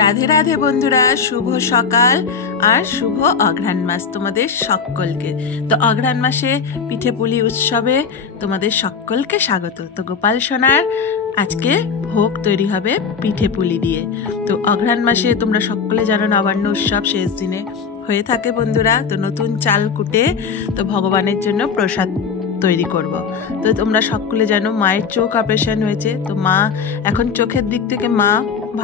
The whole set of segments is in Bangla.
রাধে রাধে বন্ধুরা, শুভ সকাল আর শুভ অঘ্রাণ মাস তোমাদের সকলকে। তো অঘ্রাণ মাসে পিঠে পুলি উৎসবে তোমাদের সকলকে স্বাগত। তো গোপাল সোনার আজকে ভোগ তৈরি হবে পিঠে পুলি দিয়ে। তো অঘ্রাণ মাসে তোমরা সকলে জানো নবান্ন উৎসব শেষ দিনে হয়ে থাকে বন্ধুরা। তো নতুন চাল কুটে তো ভগবানের জন্য প্রসাদ তৈরি করব। তো তোমরা সকলে জানো মায়ের চোখ অপারেশন হয়েছে। তো মা এখন চোখের দিক থেকে মা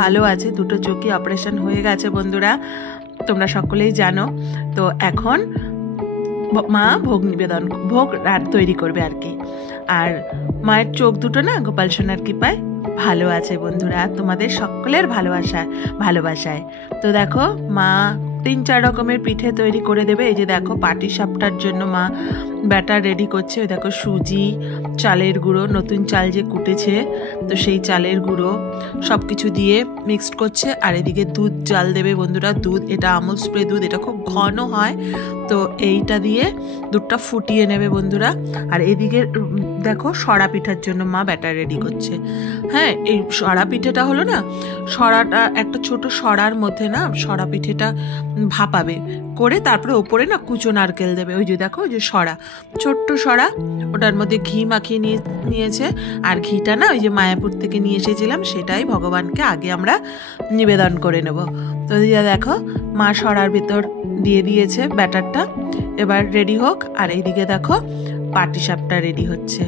ভালো আছে, দুটো চোখই অপারেশন হয়ে গেছে বন্ধুরা, তোমরা সকলেই জানো। তো এখন মা ভোগ তৈরি করবে আর কি। আর মায়ের চোখ দুটো না গোপাল সোনার কৃপায় ভালো আছে বন্ধুরা, তোমাদের সকলের ভালোবাসায়। তো দেখো মা 3-4 রকমের পিঠে তৈরি করে দেবে। এই যে দেখো পাটি সাপটার জন্য মা ব্যাটার রেডি করছে। ওই দেখো সুজি, চালের গুঁড়ো, নতুন চাল যে কুটেছে তো সেই চালের গুঁড়ো সব কিছু দিয়ে মিক্সড করছে। আর এদিকে দুধ জাল দেবে বন্ধুরা। দুধ, এটা আমুল স্প্রে দুধ, এটা খুব ঘন হয়। তো এইটা দিয়ে দুধটা ফুটিয়ে নেবে বন্ধুরা। আর এদিকে দেখো সরা পিঠার জন্য মা ব্যাটার রেডি করছে। হ্যাঁ, এই সরা পিঠেটা হলো না, সরাটা একটা ছোট সরার মধ্যে না সরা পিঠেটা ভাপাবে করে তারপরে ওপরে না কুচো নারকেল দেবে। ওই যে দেখো ওই যে সরা, ছোট্ট সরা, ওটার মধ্যে ঘি মাখিয়ে নিয়েছে। আর ঘিটা না ওই যে মায়াপুর থেকে নিয়ে এসেছিলাম, সেটাই ভগবানকে আগে আমরা নিবেদন করে নেব। তো দেখো মা সরার ভিতর দিয়ে দিয়েছে ব্যাটারটা, এবার রেডি হোক। আর এইদিকে দেখো পাটিসাপটা রেডি হচ্ছে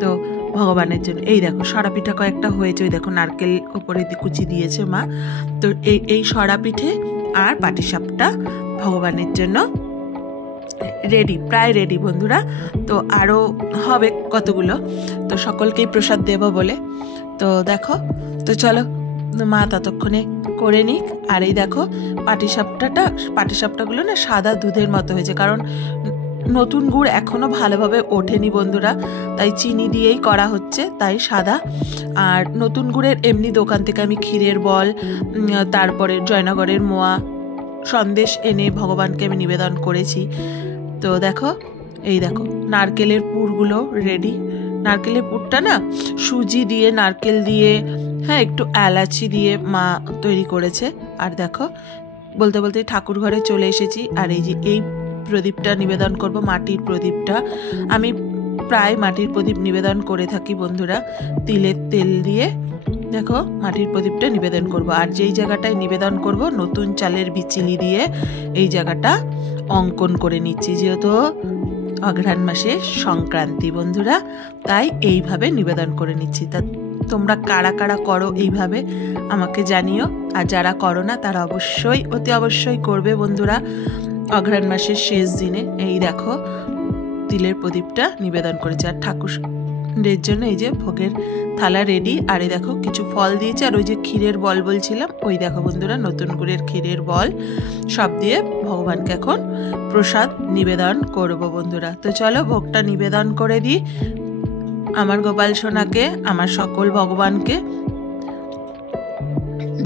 তো ভগবানের জন্য। এই দেখো সরা পিঠা কয়েকটা হয়েছে, ওই দেখো নারকেল ওপরে কুচি দিয়েছে মা। তো এই সরা পিঠে আর পাটিসাপটা ভগবানের জন্য রেডি, প্রায় রেডি বন্ধুরা। তো আরও হবে কতগুলো, তো সকলকেই প্রসাদ দেব বলে। তো দেখো, তো চলো মা ততক্ষণে করে নিক। আর এই দেখো পাটিসাপটাগুলো না সাদা দুধের মতো হয়েছে, কারণ নতুন গুড় এখনো ভালোভাবে ওঠেনি বন্ধুরা, তাই চিনি দিয়েই করা হচ্ছে, তাই সাদা। আর নতুন গুড়ের এমনি দোকান থেকে আমি ক্ষীরের বল, তারপরে জয়নগরের মোয়া, সন্দেশ এনে ভগবানকে আমি নিবেদন করেছি। তো দেখো এই দেখো নারকেলের পুরগুলো রেডি। নারকেলের পুরটা না সুজি দিয়ে, নারকেল দিয়ে, হ্যাঁ একটু এলাচি দিয়ে মা তৈরি করেছে। আর দেখো বলতে বলতে ঠাকুর ঘরে চলে এসেছি। আর এই যে এই প্রদীপটা নিবেদন করব, মাটির প্রদীপটা। আমি প্রায় মাটির প্রদীপ নিবেদন করে থাকি বন্ধুরা, তিলের তেল দিয়ে। দেখো মাটির প্রদীপটা নিবেদন করব। আর যেই জায়গাটায় নিবেদন করব নতুন চালের বিচিলি দিয়ে এই জায়গাটা অঙ্কন করে নিচ্ছি, যেহেতু অঘ্রাণ মাসে সংক্রান্তি বন্ধুরা, তাই এইভাবে নিবেদন করে নিচ্ছি। তা তোমরা কারা কারা করো এইভাবে আমাকে জানিও। আর যারা করো না তারা অবশ্যই অতি অবশ্যই করবে বন্ধুরা অঘ্রাণ মাসের শেষ দিনে। এই দেখো তিলের প্রদীপটা নিবেদন করেছে। আর ঠাকুরের জন্য এই যে ভোগের থালা রেডি। আর এই দেখো কিছু ফল দিয়েছে। আর ওই যে ক্ষীরের বল বলছিলাম, ওই দেখো বন্ধুরা নতুন গুড়ের ক্ষীরের বল সব দিয়ে ভগবানকে এখন প্রসাদ নিবেদন করব বন্ধুরা। তো চলো ভোগটা নিবেদন করে দিই আমার গোপাল সোনাকে, আমার সকল ভগবানকে।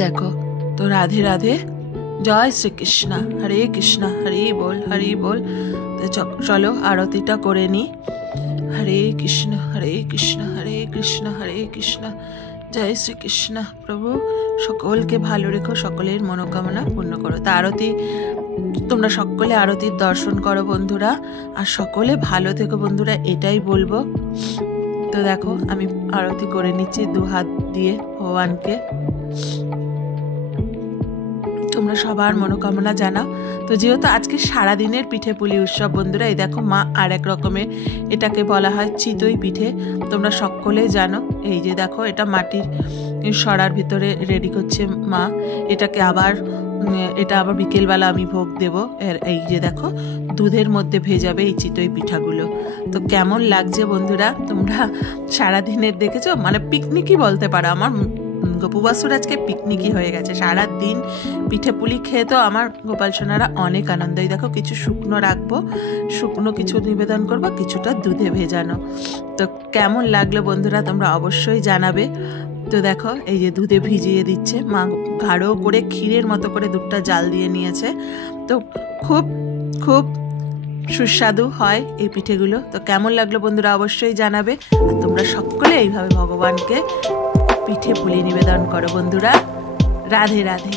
দেখো তো রাধে রাধে, জয় শ্রীকৃষ্ণ, হরে কৃষ্ণ, হরি বল হরি বল। তো চলো আরতিটা করে নিই। হরে কৃষ্ণ হরে কৃষ্ণ, হরে কৃষ্ণ হরে কৃষ্ণ, জয় শ্রীকৃষ্ণ। প্রভু সকলকে ভালো রেখো, সকলের মনোকামনা পূর্ণ করো। তা আরতি তোমরা সকলে আরতির দর্শন করো বন্ধুরা, আর সকলে ভালো থেকো বন্ধুরা, এটাই বলবো। তো দেখো আমি আরতি করে নিচ্ছি 2 হাত দিয়ে ভগবানকে। তোমরা সবার মনোকামনা জানাও। তো যেহেতু আজকে সারাদিনের পিঠে পুলি উৎসব বন্ধুরা, এই দেখো মা আর এক রকমের, এটাকে বলা হয় চিতই পিঠে, তোমরা সকলে জানো। এই যে দেখো এটা মাটির সরার ভিতরে রেডি করছে মা। এটা আবার বিকেলবেলা আমি ভোগ দেব। এই যে দেখো দুধের মধ্যে ভেজাবে এই চিতই পিঠাগুলো। তো কেমন লাগছে বন্ধুরা, তোমরা সারাদিনের দেখেছো, মানে পিকনিকই বলতে পারো। আমার গপু বাসুর আজকে পিকনিকই হয়ে গেছে, সারাদিন পিঠে পুলি খেয়ে তো আমার গোপাল সোনারা অনেক আনন্দ। দেখো কিছু শুকনো রাখবো, শুকনো কিছু নিবেদন করবো, কিছুটা দুধে ভেজানো। তো কেমন লাগলো বন্ধুরা তোমরা অবশ্যই জানাবে। তো দেখো এই যে দুধে ভিজিয়ে দিচ্ছে মা, গাঢ় করে ক্ষীরের মতো করে দুধটা জাল দিয়ে নিয়েছে। তো খুব খুব সুস্বাদু হয় এই পিঠেগুলো। তো কেমন লাগলো বন্ধুরা অবশ্যই জানাবে। আর তোমরা সকলে এইভাবে ভগবানকে পিঠে পুলি নিবেদন করো বন্ধুরা। রাধে রাধে।